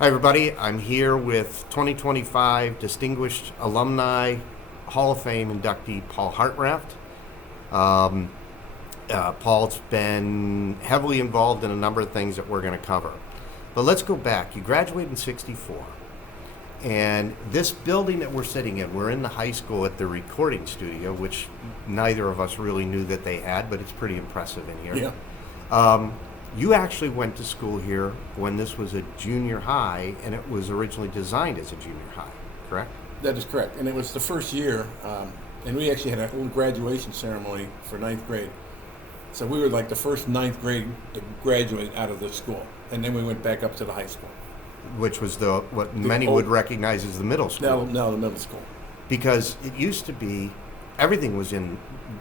Hi, everybody. I'm here with 2025 Distinguished Alumni Hall of Fame inductee Paul Hartranft. Paul's been heavily involved in a number of things that we're going to cover. But let's go back. You graduated in '64. And this building that we're sitting in, we're in the high school at the recording studio, which neither of us really knew that they had, but it's pretty impressive in here. Yeah. You actually went to school here when this was a junior high, and it was originally designed as a junior high, correct? That is correct. And it was the first year, and we actually had a little graduation ceremony for ninth grade. So we were like the first ninth grade to graduate out of the school. And then we went back up to the high school. Which was what many would recognize as the middle school. Now the middle school. Because it used to be, everything was in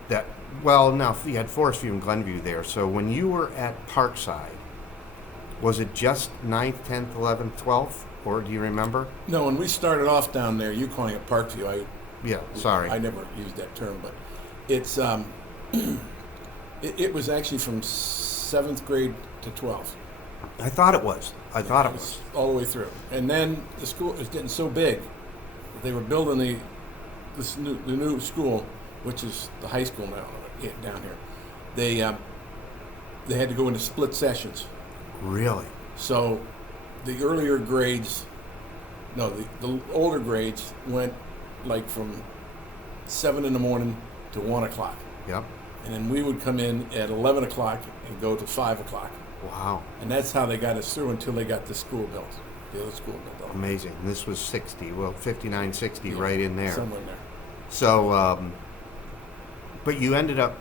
that, well, now you had Forest View and Glenview there. So when you were at Parkside, was it just 9th, 10th, 11th, 12th? Or do you remember? No, when we started off down there, you calling it Parkview, Sorry. I never used that term, but it's it was actually from 7th grade to 12th. I thought it was. It was. All the way through. And then the school was getting so big that they were building the new school, which is the high school now down here. They had to go into split sessions. Really? So the earlier grades, the older grades went like from 7 in the morning to 1 o'clock. Yep. And then we would come in at 11 o'clock and go to 5 o'clock. Wow. And that's how they got us through until they got the school built, the other school built. Amazing. This was 60, 59, 60, right in there. Somewhere in there. So, but you ended up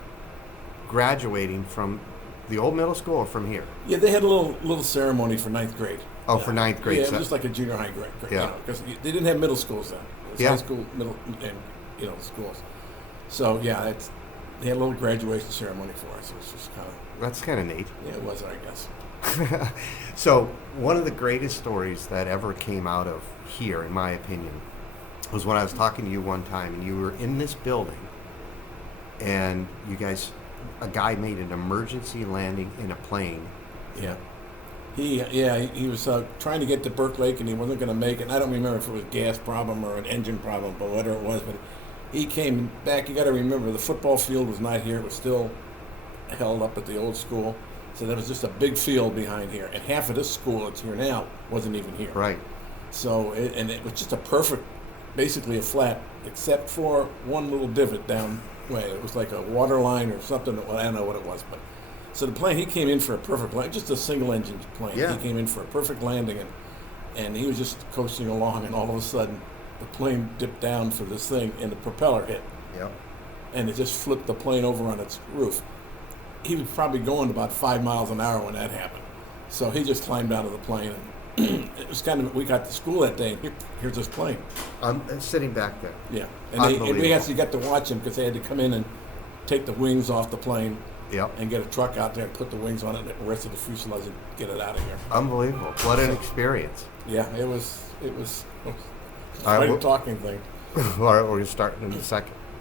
graduating from the old middle school or from here? Yeah, they had a little ceremony for ninth grade. Oh, for ninth grade. Yeah, it was just like a junior high grade. Yeah. Because they didn't have middle schools then. It was high school, middle, and schools. So yeah, they had a little graduation ceremony for us. It was just kind of. That's kind of neat. Yeah, it was, I guess. So one of the greatest stories that ever came out of here, in my opinion, was when I was talking to you one time, and you were in this building, and a guy made an emergency landing in a plane. Yeah. He was trying to get to Burke Lake, and he wasn't going to make it. And I don't remember if it was a gas problem or an engine problem, but whatever it was. But he came back. You got to remember, the football field was not here. It was still held up at the old school. So there was just a big field behind here. And half of this school that's here now wasn't even here. Right. So, it was just basically a flat, except for one little divot down way. It was like a water line or something. Well, I don't know what it was. But so the plane, he came in for a perfect landing, just a single engine plane. Yeah. He came in for a perfect landing, and he was just coasting along, and all of a sudden the plane dipped down for this thing, and the propeller hit. Yep. And it just flipped the plane over on its roof. He was probably going about 5 miles an hour when that happened. So he just climbed out of the plane, and it was we got to school that day, and here's this plane. I'm sitting back there. Yeah. And we actually got to watch him because they had to come in and take the wings off the plane. Yep. And get a truck out there and put the wings on it and the rest of the fuselage and get it out of here. Unbelievable. What an experience. Yeah, it was All right, quite a talking thing. All right, we're starting in a second.